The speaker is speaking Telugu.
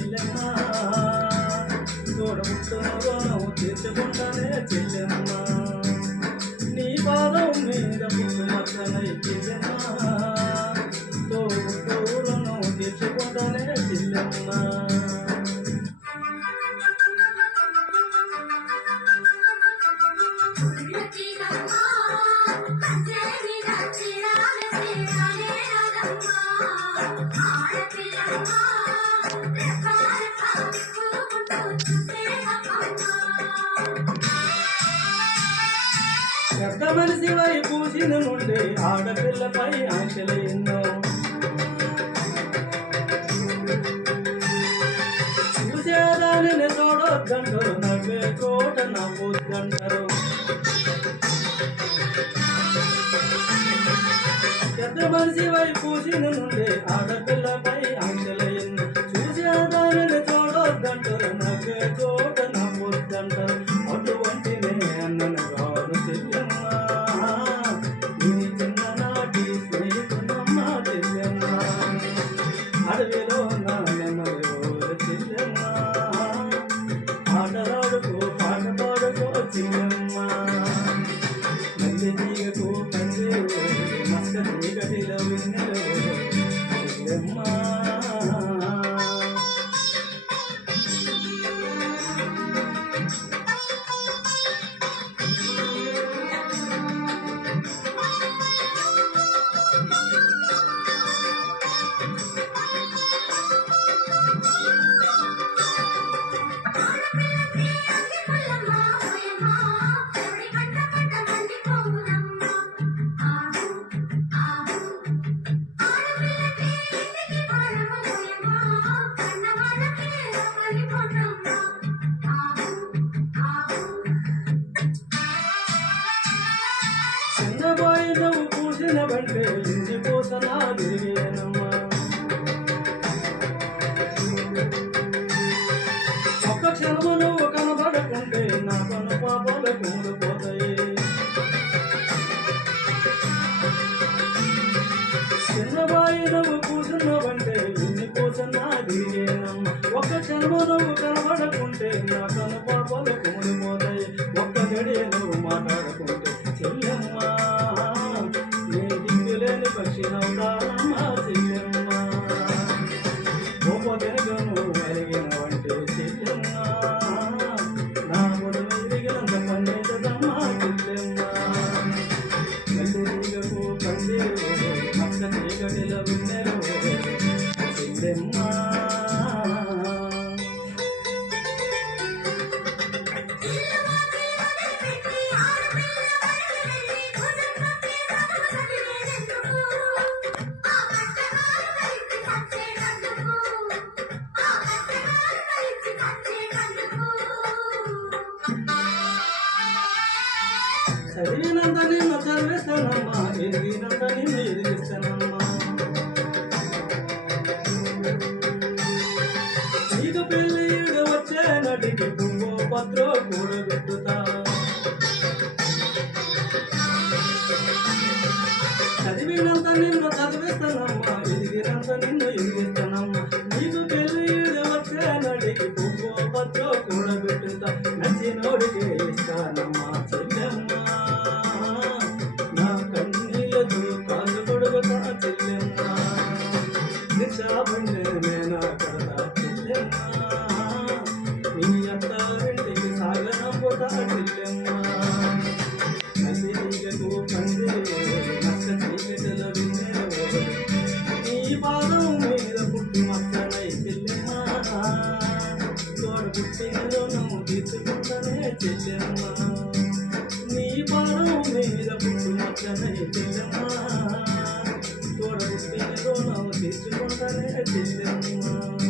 చెల్లెమ్మ తోడబుట్టును తీర్చుకుంటానే చెల్లెమ్మ. నీ పాదం మీద పుట్టుమచ్చనై చెల్లెమ్మ. తోడబుట్టును తీర్చుకుంటానే చెల్లెమ్మ. పెద్ద మనిషి వై పూసిన నుండి ఆడపిల్లపై ఆశలు ఎన్నో చూసేదానిని చూడొద్దంటారు నవ్వే చోట నవ్వొద్దంటారు పెద్ద మనిషి వై పూసిన నుండి ఆడపిల్లపై ఆశలు ఎన్నో చూసేదానిని చూడొద్దంటారు నవ్వే చోట నవ్వొద్దంటారు గదిలో విన్నలో. విన్నెలో నువ్వు పూసిన బంటే ఒక్క క్షణము నువ్వు కనబడకుంటే నా కను పాపాలు కూలిపోతాయి చిన్నబాయి నువ్వు కూర్చున్నావంటే ఇన్ని పోసన్నా ఒక్క క్షణము నువ్వు కనబడకుంటే నా కను పాపాలు కూలిపోతాయి ఒక్క గడియ నువ్వు I'm Allah'ım adıyla చదివినంత నిన్ను చదివిస్తానమ్మా ఎదిగినంత నిన్ను ఎదిగిస్తానమ్మా నీకు పెళ్ళి ఈడు వచ్చే నటికి పువ్వు పత్రో కూడబెట్టుతా. చదివినంత నిన్ను చదివిస్తానమ్మా ఎదిగినంత నిన్ను ఎదిగిస్తాను భిక్షాబండి మేనా కడతా చెల్లెమ్మా నీ అత్తారింటికి సాగనంపుతా చెల్లెమ్మా నల్లి తీగకు పందిరు నచ్చ చీకటిలో విన్నెలు నీ పాదం మీద పుట్టి మక్కనై చెల్లెమ్మా తోడ పుట్టినలో నువ్వు తీసుకుంటానే చెల్లెమ్మా నీ పాదం మీద పుట్టి మక్కనై చెల్లెమ్మా తోడ It's just one night, I did.